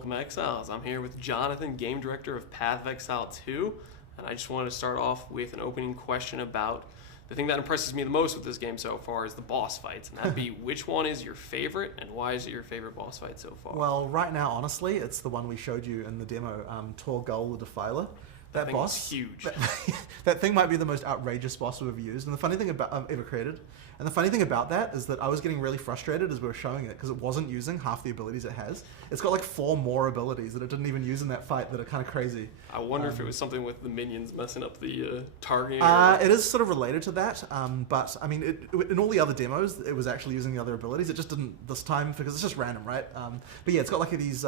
welcome Exiles. I'm here with Jonathan, Game Director of Path of Exile 2, and I just wanted to start off with an opening question about the thing that impresses me the most with this game so far is the boss fights, and that'd be which one is your favorite, and why is it your favorite boss fight so far? Well, right now, honestly, it's the one we showed you in the demo, Torgul the Defiler. That thing boss, was huge. That thing might be the most outrageous boss we've ever used, and the funny thing about ever created. And the funny thing about that is that I was getting really frustrated as we were showing it because it wasn't using half the abilities it has. It's got like 4 more abilities that it didn't even use in that fight that are kind of crazy. I wonder if it was something with the minions messing up the targeting. It is sort of related to that, but I mean, in all the other demos, it was actually using the other abilities. It just didn't this time because it's just random, right? But yeah, it's got like these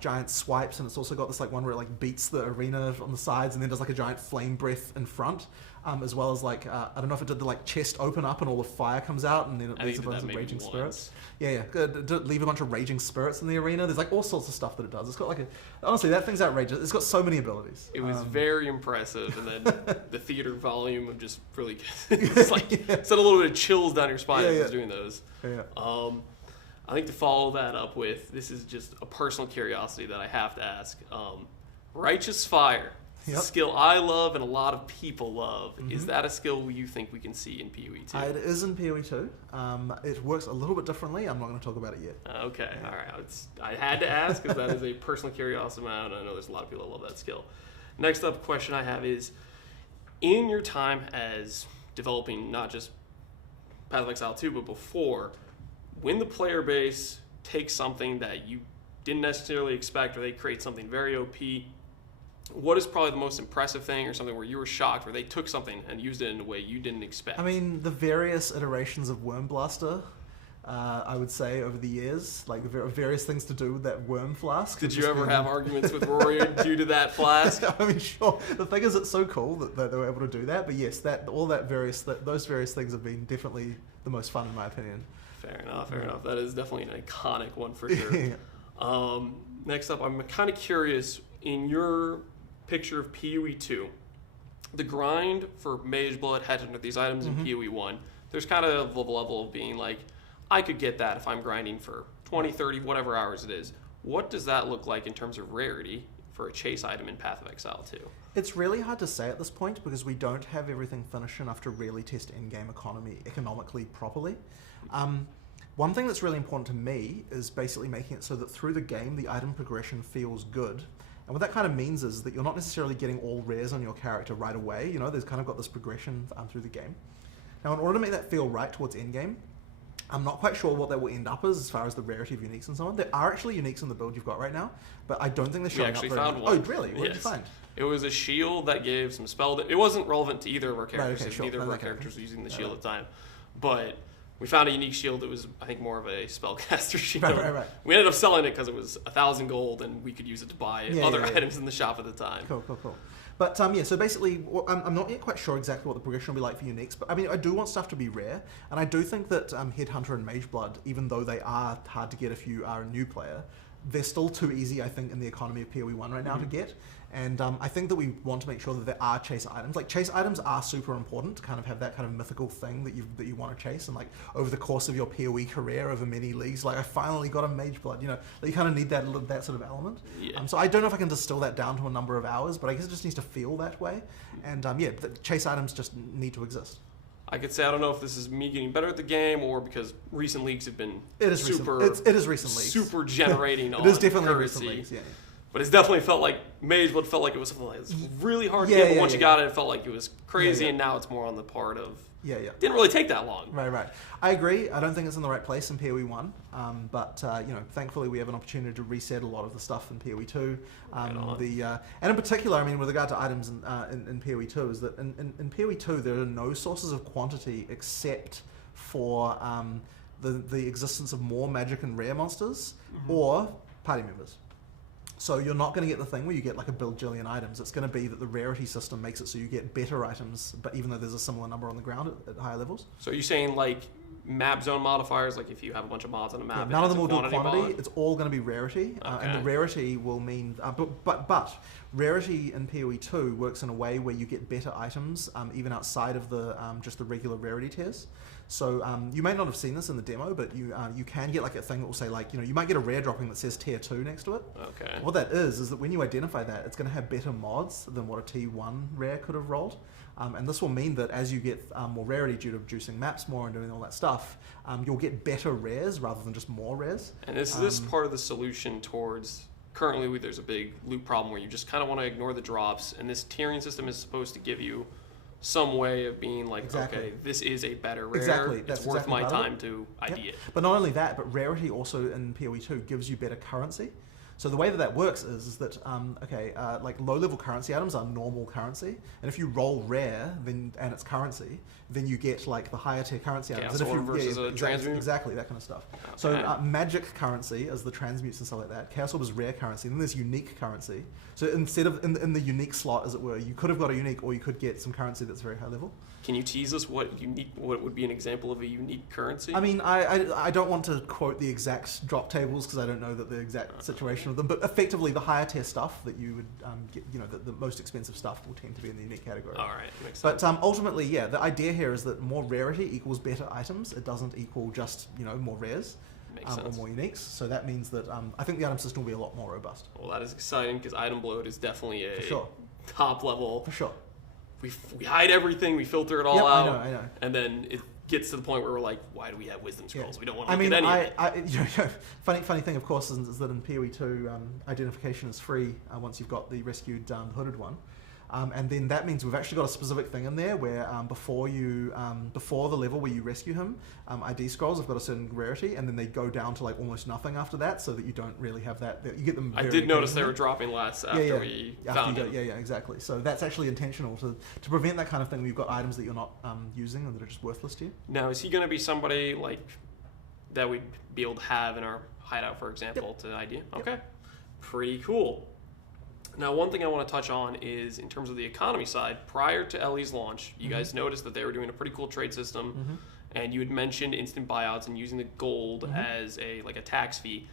giant swipes, and it's also got this like one where it like beats the arena on the sides, and then does like a giant flame breath in front. As well as like I don't know if it did the like chest open up and all the fire comes out and then it leaves a bunch of raging spirits. Yeah, leave a bunch of raging spirits in the arena. There's like all sorts of stuff that it does. It's got like honestly that thing's outrageous. It's got so many abilities. It was very impressive, and then the theater volume of just really it's like sent a little bit of chills down your spine as it was doing those. Yeah. I think to follow that up with this is just a personal curiosity that I have to ask. Righteous Fire. Yep. Skill I love and a lot of people love. Mm-hmm. Is that a skill you think we can see in PoE 2? It is in PoE 2. It works a little bit differently. I'm not going to talk about it yet. Okay, all right. I had to ask because that is a personal curiosity, and I know there's a lot of people that love that skill. Next up question I have is, in your time as developing not just Path of Exile 2, but before, when the player base takes something that you didn't necessarily expect or they create something very OP, what is probably the most impressive thing or something where you were shocked where they took something and used it in a way you didn't expect? I mean, the various iterations of Worm Blaster, I would say, over the years, like various things to do with that worm flask. Did you ever have arguments with Rory due to that flask? I mean, sure. The thing is, it's so cool that they were able to do that, but yes, those various things have been definitely the most fun in my opinion. Fair enough. That is definitely an iconic one for sure. Next up, I'm kind of curious, in your picture of PoE 2, the grind for Mage Blood Headhunter, these items in PoE 1, there's kind of the level of being like, I could get that if I'm grinding for 20, 30, whatever hours it is. What does that look like in terms of rarity for a chase item in Path of Exile 2? It's really hard to say at this point because we don't have everything finished enough to really test in-game economically properly. One thing that's really important to me is basically making it so that through the game, the item progression feels good. And what that kind of means is that you're not necessarily getting all rares on your character right away. You know, there's kind of got this progression through the game. Now, in order to make that feel right towards endgame, I'm not quite sure what that will end up as far as the rarity of uniques and so on. There are actually uniques in the build you've got right now, but I don't think they're showing up very much. We actually found one. Oh, really? What did you find? It was a shield that gave some spell. It wasn't relevant to either of our characters. Right, okay, sure. Neither of our characters were using the shield at the time. But we found a unique shield that was, I think, more of a spellcaster shield. Right. We ended up selling it because it was 1,000 gold, and we could use it to buy other items in the shop at the time. Cool. But so basically, I'm not yet quite sure exactly what the progression will be like for uniques, but I mean, I do want stuff to be rare, and I do think that Headhunter and Mage Blood, even though they are hard to get if you are a new player, they're still too easy, I think, in the economy of PoE 1 right now to get. And I think that we want to make sure that there are chase items. Like, chase items are super important to kind of have that kind of mythical thing that you want to chase. And like, over the course of your PoE career, over many leagues, like, I finally got a Mage Blood, you know, you kind of need that sort of element. Yeah. So I don't know if I can distill that down to a number of hours, but I guess it just needs to feel that way. And the chase items just need to exist. I could say, I don't know if this is me getting better at the game or because recent leagues have been it is recent leagues. Super generating on It is definitely currency. recent leagues, yeah. But it's definitely felt like Mage Blood felt like it was something like, it's really hard to get, but once you got it, it felt like it was crazy, and now it's more on the part of, didn't really take that long. Right. I agree. I don't think it's in the right place in PoE 1, but thankfully we have an opportunity to reset a lot of the stuff in PoE 2. And in particular, I mean, with regard to items in PoE 2, is that in PoE 2 there are no sources of quantity except for the existence of more magic and rare monsters or party members. So you're not going to get the thing where you get like a bajillion items. It's going to be that the rarity system makes it so you get better items, but even though there's a similar number on the ground at higher levels. So you're saying like map zone modifiers, like if you have a bunch of mods on a map, none of them will do quantity. It's all going to be rarity, and the rarity will mean. But rarity in PoE 2 works in a way where you get better items even outside of the just the regular rarity tiers. So you may not have seen this in the demo, but you can get like a thing that will say like, you might get a rare dropping that says tier 2 next to it. Okay. What that is that when you identify that, it's going to have better mods than what a T1 rare could have rolled. And this will mean that as you get more rarity due to reducing maps more and doing all that stuff, you'll get better rares rather than just more rares. And is this part of the solution towards... Currently, there's a big loop problem where you just kind of want to ignore the drops, and this tiering system is supposed to give you some way of being like, okay, this is a better rare. Exactly. It's worth my time to ID it. But not only that, but Rarity also in PoE 2 gives you better currency. So the way that works is that, like low-level currency items are normal currency, and if you roll rare and it's currency, then you get like the higher tier currency items. Chaos Orb versus a transmute? Exactly, that kind of stuff. Okay. So magic currency is the transmutes and stuff like that. Chaos Orb is rare currency, and then there's unique currency. So instead of in the unique slot, as it were, you could have got a unique, or you could get some currency that's very high level. Can you tease us what would be an example of a unique currency? I mean, I don't want to quote the exact drop tables because I don't know the exact situation of them, but effectively the higher tier stuff that you would get, the most expensive stuff will tend to be in the unique category. All right, makes sense. But ultimately, yeah, the idea here is that more rarity equals better items. It doesn't equal just more rares. Or more uniques. So that means that I think the item system will be a lot more robust. Well, that is exciting because item bloat is definitely a top level. For sure. We hide everything, we filter it all out. I know. And then it gets to the point where we're like, why do we have wisdom scrolls? Yeah. We don't want to look at any of it. Funny thing, of course, is that in PoE 2, identification is free once you've got the rescued hooded one. And then that means we've actually got a specific thing in there where before the level where you rescue him, ID scrolls have got a certain rarity, and then they go down to like almost nothing after that, so that you don't really have that. You get them. I did notice they were dropping less after we found them. Yeah, exactly. So that's actually intentional to prevent that kind of thing where you've got items that you're not using and that are just worthless to you. Now, is he going to be somebody like that we'd be able to have in our hideout, for example, to ID? Okay, pretty cool. Now, one thing I want to touch on is in terms of the economy side. Prior to LE's launch, you guys noticed that they were doing a pretty cool trade system, and you had mentioned instant buyouts and using the gold as a tax fee.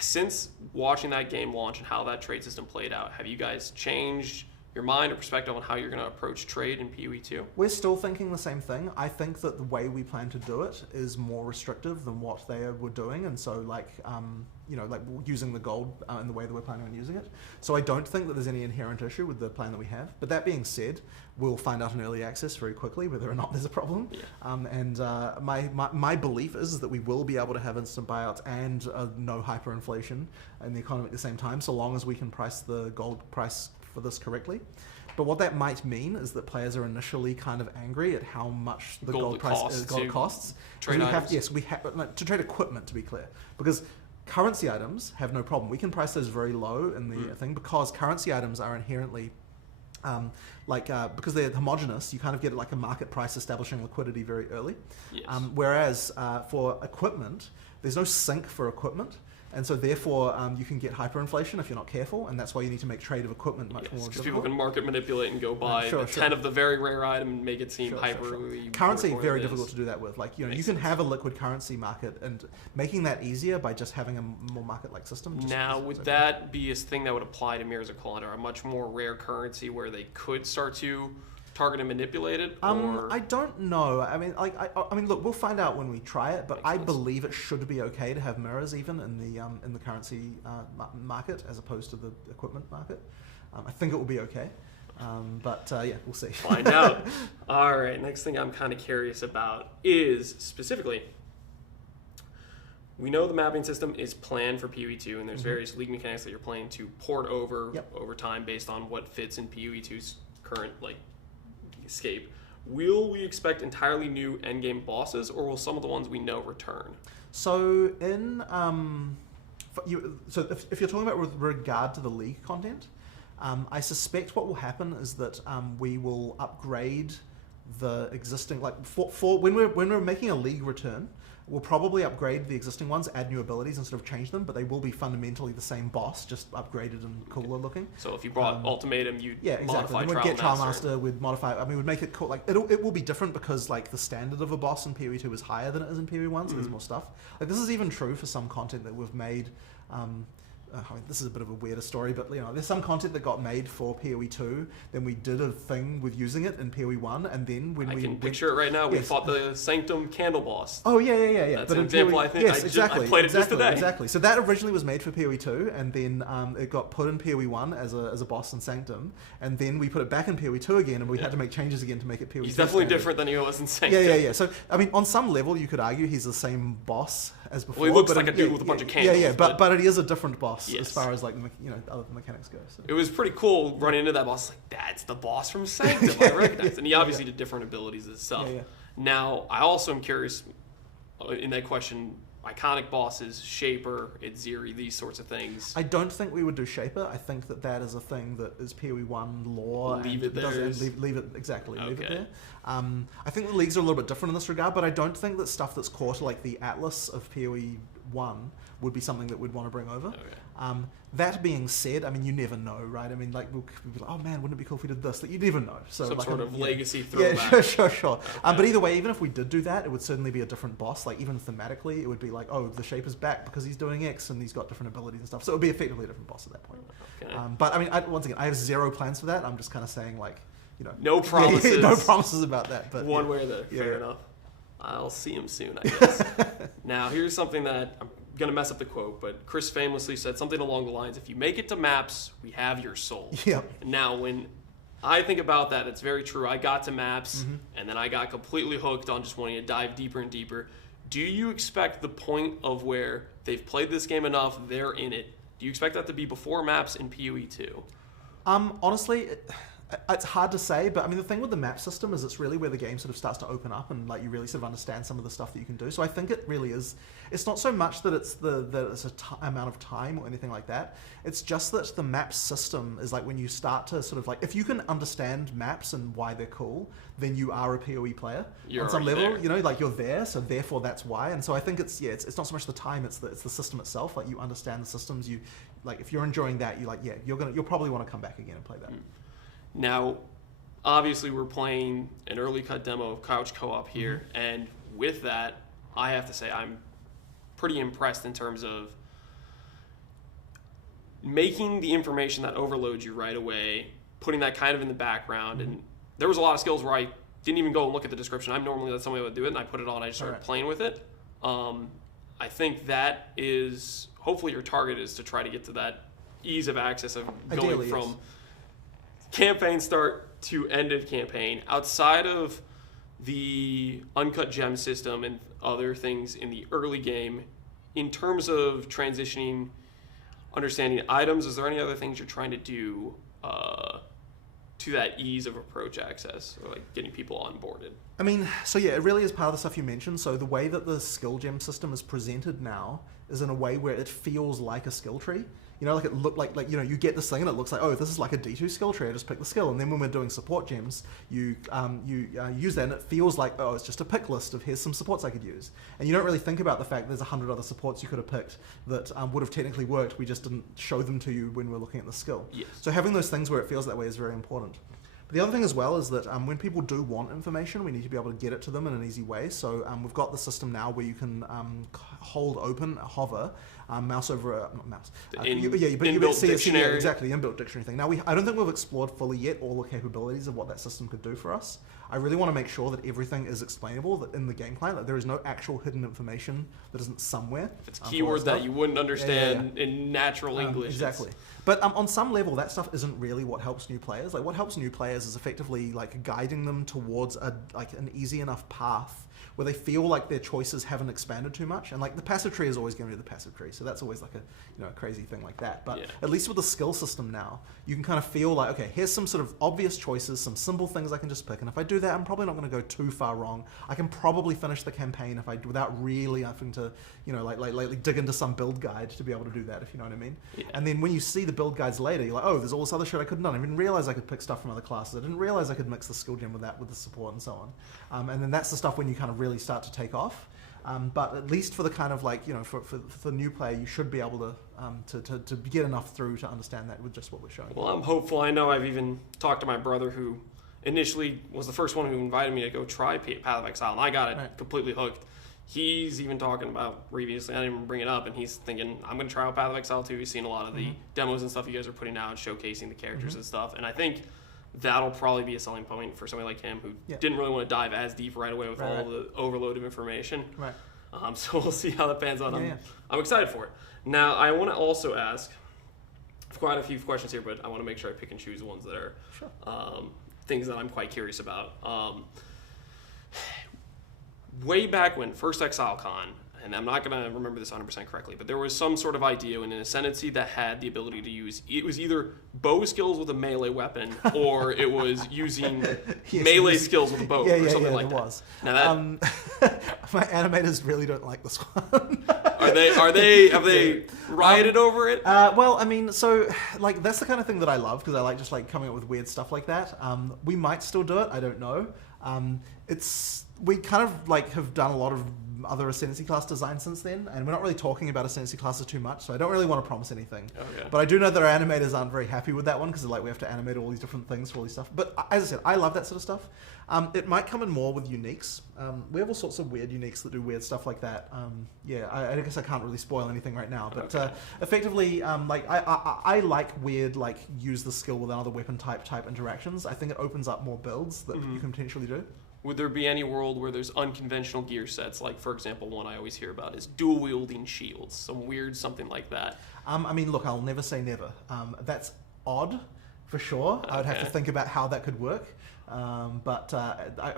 Since watching that game launch and how that trade system played out, have you guys changed your mind or perspective on how you're going to approach trade in PoE 2? We're still thinking the same thing. I think that the way we plan to do it is more restrictive than what they were doing, and so like using the gold in the way that we're planning on using it. So I don't think that there's any inherent issue with the plan that we have. But that being said, we'll find out in early access very quickly whether or not there's a problem. Yeah. My belief is that we will be able to have instant buyouts and no hyperinflation in the economy at the same time, so long as we can price the gold price for this correctly. But what that might mean is that players are initially kind of angry at how much the gold costs. Trade items. We have to trade equipment, to be clear, because currency items have no problem. We can price those very low in the thing because currency items are inherently because they're homogenous. You kind of get like a market price establishing liquidity very early. Yes. Whereas for equipment, there's no sink for equipment. And so therefore, you can get hyperinflation if you're not careful, and that's why you need to make trade of equipment much more difficult. Because people can market manipulate and go buy 10 of the very rare item and make it seem hyperly... Currency, very difficult to do that with. Like, you can have a liquid currency market, and making that easier by just having a more market-like system. Now, would that be a thing that would apply to Mirrors of Collider, a much more rare currency where they could start to target and manipulate it? I don't know. I mean, look, we'll find out when we try it. But I believe it should be okay to have mirrors even in the currency market as opposed to the equipment market. I think it will be okay. But we'll see. Find out. All right. Next thing I'm kind of curious about is specifically. We know the mapping system is planned for PoE 2, and there's various league mechanics that you're planning to port over over time based on what fits in PoE 2's current escape. Will we expect entirely new endgame bosses, or will some of the ones we know return? So in if you're talking about with regard to the league content, I suspect what will happen is that we will upgrade the existing for when we're making a league return. We'll probably upgrade the existing ones, add new abilities instead of change them, but they will be fundamentally the same boss, just upgraded and cooler looking. So if you brought Ultimatum, you'd modify We'd get Trial Master, we'd modify. I mean, we'd make it cool. Like it will be different because the standard of a boss in PoE 2 is higher than it is in PoE 1, so there's more stuff. This is even true for some content that we've made. I mean, this is a bit of a weirder story, but there's some content that got made for PoE 2. Then we did a thing with using it in PoE 1, and then when I we can picture it right now. We fought the Sanctum Candle boss. Oh yeah. That's an example. PoE, I think. Yes, exactly. I played it just today. Exactly. So that originally was made for PoE 2, and then it got put in PoE 1 as a boss in Sanctum, and then we put it back in PoE 2 again, and we had to make changes again to make it PoE 2. He's definitely standard. different than he was in Sanctum. Yeah. So I mean, on some level, you could argue he's the same boss as before. Well, he looks like a dude with a bunch of candles. Yeah. But it is a different boss Yes. as far as like other mechanics go. So. It was pretty cool running into that boss. Like, that's the boss from Sanctum. I recognize, and he obviously did different abilities and stuff. Yeah. Now, I also am curious in that question. Iconic bosses, Shaper, Itziri, these sorts of things. I don't think we would do Shaper. I think that is a thing that is PoE 1 lore. Leave it there. Leave it, exactly. Okay. Leave it there. I think the leagues are a little bit different in this regard, but I don't think that stuff that's core to like the Atlas of PoE 1 would be something that we'd want to bring over. Okay. That being said, I mean, you never know, right? I mean, like, we'll be like, oh man, wouldn't it be cool if we did this? Like, you never know. So, Some like, sort of legacy throwback. Yeah, sure. Okay. But either way, even if we did do that, it would certainly be a different boss. Like, even thematically, it would be like, oh, the Shaper's back because he's doing X and he's got different abilities and stuff. So it would be effectively a different boss at that point. Okay. But I mean, once again, I have zero plans for that. I'm just kind of saying, like, no promises. No promises about that. But one way or the other. Fair enough. I'll see him soon, I guess. Now, here's something that I'm going to mess up the quote, but Chris famously said something along the lines, if you make it to maps, we have your soul. Yep. Now, when I think about that, it's very true. I got to maps, and then I got completely hooked on just wanting to dive deeper and deeper. Do you expect the point of where they've played this game enough, they're in it? Do you expect that to be before maps in PoE 2? Honestly, it's hard to say, but I mean, the thing with the map system is it's really where the game sort of starts to open up and like you really sort of understand some of the stuff that you can do. So I think it really is. It's not so much that it's amount of time or anything like that. It's just that the map system is like when you start to sort of like, if you can understand maps and why they're cool, then you are a PoE player. You're on some level. there. Like you're there, so therefore that's why. And so I think it's not so much the time, it's the system itself. Like you understand the systems. You like if you're enjoying that, you'll probably want to come back again and play that. Now, obviously, we're playing an early cut demo of Couch Co-op here, and with that, I have to say I'm pretty impressed in terms of making the information that overloads you right away, putting that kind of in the background, and there was a lot of skills where I didn't even go and look at the description. I'm normally let somebody would do it, and I put it on, I just started playing with it. I think that is, hopefully your target is to try to get to that ease of access of going Ideally, from... yes. Campaign start to end of campaign, outside of the uncut gem system and other things in the early game, in terms of transitioning, understanding items, is there any other things you're trying to do to that ease of approach access, or like getting people onboarded? I mean, so yeah, it really is part of the stuff you mentioned. So the way that the skill gem system is presented now is in a way where it feels like a skill tree. Like it looked like you get this thing and it looks like, oh, this is like a D2 skill tree. I just pick the skill, and then when we're doing support gems, you use that, and it feels like, oh, it's just a pick list of here's some supports I could use, and you don't really think about the fact there's 100 other supports you could have picked that would have technically worked. We just didn't show them to you when we're looking at the skill. Yes. So having those things where it feels that way is very important. But the other thing as well is that when people do want information, we need to be able to get it to them in an easy way. So we've got the system now where you can hold open, hover, mouse over not mouse. Inbuilt dictionary. Exactly, the inbuilt dictionary thing. Now, I don't think we've explored fully yet all the capabilities of what that system could do for us. I really want to make sure that everything is explainable that in the game plan, that there is no actual hidden information that isn't somewhere. If it's keywords that you wouldn't understand in natural English. Exactly. But on some level, that stuff isn't really what helps new players. Like, what helps new players is effectively like guiding them towards an easy enough path where they feel like their choices haven't expanded too much. And like the passive tree is always going to be the passive tree, so that's always like a crazy thing like that. But at least with the skill system now, you can kind of feel like, okay, here's some sort of obvious choices, some simple things I can just pick, and if I do that, I'm probably not going to go too far wrong. I can probably finish the campaign without really having to like dig into some build guide to be able to do that, if you know what I mean. Yeah. And then when you see the build guides later, you're like, oh, there's all this other shit I could have done. I didn't realize I could pick stuff from other classes. I didn't realize I could mix the skill gem with the support and so on. And then that's the stuff when you kind of really start to take off. But at least for the kind of like, for the new player, you should be able to get enough through to understand that with just what we're showing. Well, I'm hopeful. I know I've even talked to my brother, who initially was the first one who invited me to go try Path of Exile, and I got it completely hooked. he's even talking about previously, I didn't even bring it up, and he's thinking, I'm going to try out Path of Exile 2. He's seen a lot of the demos and stuff you guys are putting out, showcasing the characters and stuff, and I think that'll probably be a selling point for somebody like him who didn't really want to dive as deep right away with all the overload of information. Right. So we'll see how that pans out. I'm excited for it. Now, I want to also ask, I've quite a few questions here, but I want to make sure I pick and choose ones that are things that I'm quite curious about. Way back when, first ExileCon, and I'm not going to remember this 100% correctly, but there was some sort of idea in an Ascendancy that had the ability to use, it was either bow skills with a melee weapon, or it was using melee skills with a bow, or something like that. Was. Now that my animators really don't like this one. Have they rioted over it? Well, I mean, so like that's the kind of thing that I love, because I like just like coming up with weird stuff like that. We might still do it. I don't know. We kind of like have done a lot of other Ascendancy class design since then, and we're not really talking about Ascendancy classes too much, so I don't really want to promise anything. Okay. But I do know that our animators aren't very happy with that one, because like we have to animate all these different things for all these stuff. But as I said, I love that sort of stuff. It might come in more with uniques. We have all sorts of weird uniques that do weird stuff like that. I guess I can't really spoil anything right now, but effectively, like I like weird, like use the skill with another weapon type interactions. I think it opens up more builds that you can potentially do. Would there be any world where there's unconventional gear sets? Like, for example, one I always hear about is dual-wielding shields. Some weird something like that. I mean, look, I'll never say never. That's odd, for sure. Okay. I would have to think about how that could work. I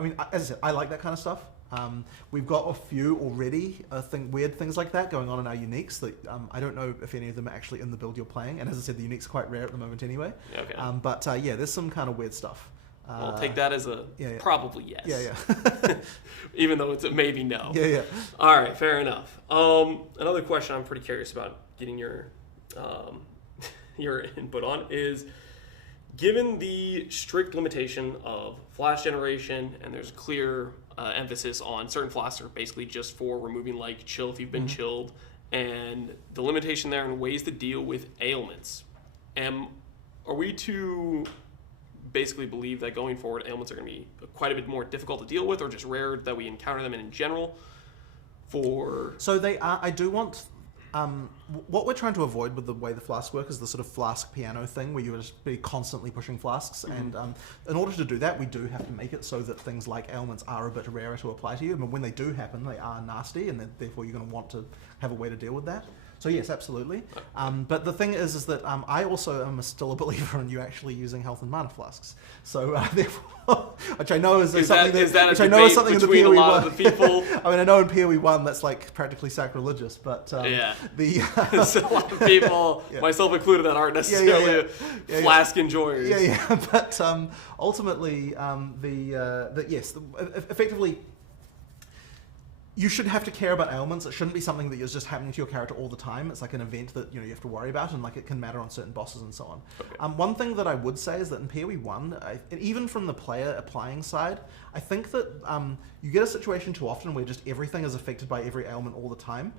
mean, as I said, I like that kind of stuff. We've got a few already weird things like that going on in our uniques that I don't know if any of them are actually in the build you're playing. And as I said, the uniques are quite rare at the moment anyway. Okay. Yeah, there's some kind of weird stuff. I'll take that as a probably yes. Yeah. Even though it's a maybe no. Yeah. All right, fair enough. Another question I'm pretty curious about getting your input on is, given the strict limitation of flash generation, and there's clear emphasis on certain flasks are basically just for removing like chill if you've been chilled, and the limitation there and ways to deal with ailments, are we to basically believe that going forward ailments are going to be quite a bit more difficult to deal with, or just rare that we encounter them in general? So they are. I do want. What we're trying to avoid with the way the flasks work is the sort of flask piano thing, where you would just be constantly pushing flasks. And in order to do that, we do have to make it so that things like ailments are a bit rarer to apply to you. I mean, when they do happen, they are nasty, and therefore you're going to want to have a way to deal with that. So yes, absolutely. But the thing is that I also am still a believer in you actually using health and mana flasks. So therefore, which I know is something in the PoE a lot of the people. I mean, I know in PoE 1 that's like practically sacrilegious, but there's a lot of people, myself included, that aren't necessarily flask enjoyers. But ultimately, effectively, you should have to care about ailments. It shouldn't be something that is just happening to your character all the time. It's like an event that you have to worry about, and like it can matter on certain bosses and so on. Okay. One thing that I would say is that in PoE 1, and even from the player applying side, I think that you get a situation too often where just everything is affected by every ailment all the time,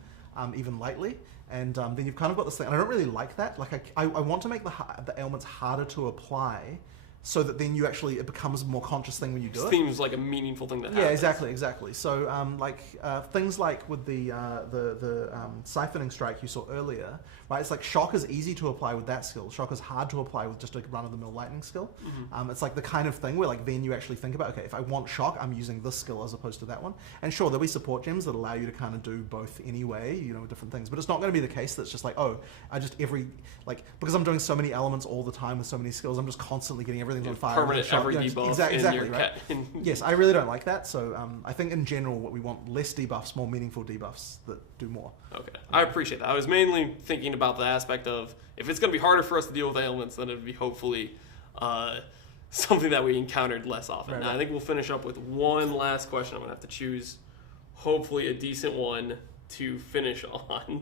even lightly. And then you've kind of got this thing, and I don't really like that. Like I want to make the ailments harder to apply, so that then it becomes a more conscious thing when you do it. Seems like a meaningful thing that happens. Yeah, exactly. So things like with the siphoning strike you saw earlier, right? It's like shock is easy to apply with that skill. Shock is hard to apply with just a run-of-the-mill lightning skill. It's like the kind of thing where like then you actually think about, okay, if I want shock, I'm using this skill as opposed to that one. And sure, there'll be support gems that allow you to kind of do both anyway, different things. But it's not going to be the case that's just like, oh, because I'm doing so many elements all the time with so many skills, I'm just constantly getting everything on fire. Permanent every debuff. Exactly, right? Yes, I really don't like that. So I think in general, what we want, less debuffs, more meaningful debuffs that do more. Okay, I appreciate that. I was mainly thinking about the aspect of, if it's going to be harder for us to deal with ailments, then it would be hopefully something that we encountered less often. Right. Now, I think we'll finish up with one last question. I'm going to have to choose, hopefully, a decent one to finish on.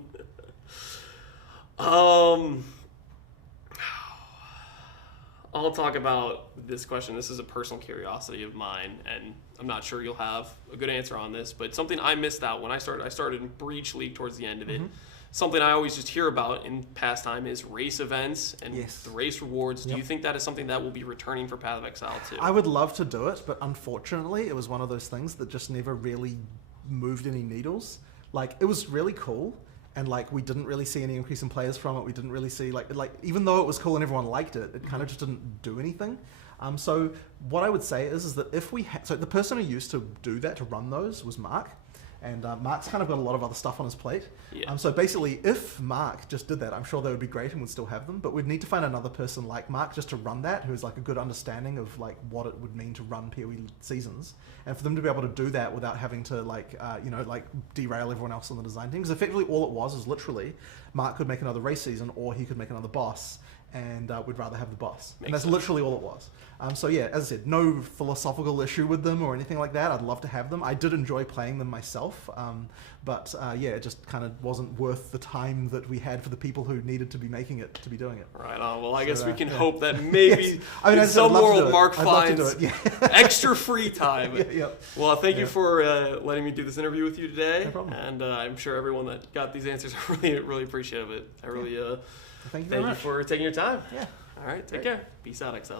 I'll talk about this question. This is a personal curiosity of mine, and I'm not sure you'll have a good answer on this, but something I missed out when I started. I started in Breach League towards the end of it. Something I always just hear about in past time is race events and the race rewards. Do you think that is something that will be returning for Path of Exile too? I would love to do it, but unfortunately, it was one of those things that just never really moved any needles. Like, it was really cool, and like we didn't really see any increase in players from it. We didn't really see like even though it was cool and everyone liked it, it kind of just didn't do anything. So what I would say is that if we so the person who used to do that, to run those, was Mark. And Mark's kind of got a lot of other stuff on his plate. Yeah. So basically, if Mark just did that, I'm sure they would be great and would still have them. But we'd need to find another person like Mark just to run that, who has like a good understanding of like what it would mean to run PoE seasons, and for them to be able to do that without having to like derail everyone else on the design team. Because effectively, all it was is literally Mark could make another race season, or he could make another boss. And we'd rather have the boss. And that's literally all it was. So yeah, as I said, no philosophical issue with them or anything like that. I'd love to have them. I did enjoy playing them myself, but yeah, it just kind of wasn't worth the time that we had for the people who needed to be making it, to be doing it. Right on. Well, I guess we can hope that maybe yes. I mean, some world Mark I'd love to finds do it. extra free time. Yep. Well, thank you for letting me do this interview with you today. No problem. And I'm sure everyone that got these answers are really appreciative of it. I really Thank you very much. for taking your time. Yeah. All right, take care. Peace out, Exile.